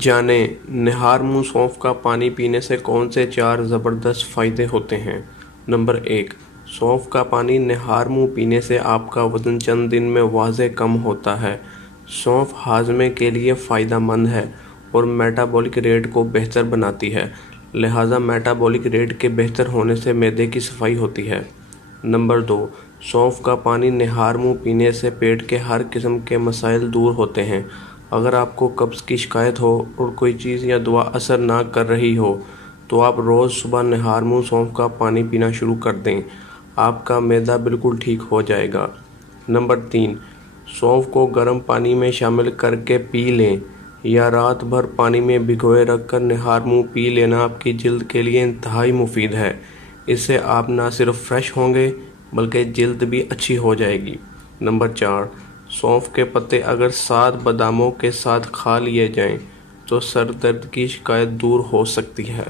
جانیں نہار منہ سونف کا پانی پینے سے کون سے 4 زبردست فائدے ہوتے ہیں۔ نمبر 1، سونف کا پانی نہار منہ پینے سے آپ کا وزن چند دن میں واضح کم ہوتا ہے۔ سونف ہاضمے کے لیے فائدہ مند ہے اور میٹابولک ریٹ کو بہتر بناتی ہے، لہٰذا میٹابولک ریٹ کے بہتر ہونے سے معدے کی صفائی ہوتی ہے۔ نمبر 2، سونف کا پانی نہار منہ پینے سے پیٹ کے ہر قسم کے مسائل دور ہوتے ہیں۔ اگر آپ کو قبض کی شکایت ہو اور کوئی چیز یا دوا اثر نہ کر رہی ہو تو آپ روز صبح نہار منہ سونف کا پانی پینا شروع کر دیں، آپ کا معدہ بالکل ٹھیک ہو جائے گا۔ نمبر 3، سونف کو گرم پانی میں شامل کر کے پی لیں یا رات بھر پانی میں بھگوئے رکھ کر نہار منہ پی لینا آپ کی جلد کے لیے انتہائی مفید ہے۔ اس سے آپ نہ صرف فریش ہوں گے بلکہ جلد بھی اچھی ہو جائے گی۔ نمبر 4، سونف کے پتے اگر 7 باداموں کے ساتھ کھا لیے جائیں تو سر درد کی شکایت دور ہو سکتی ہے۔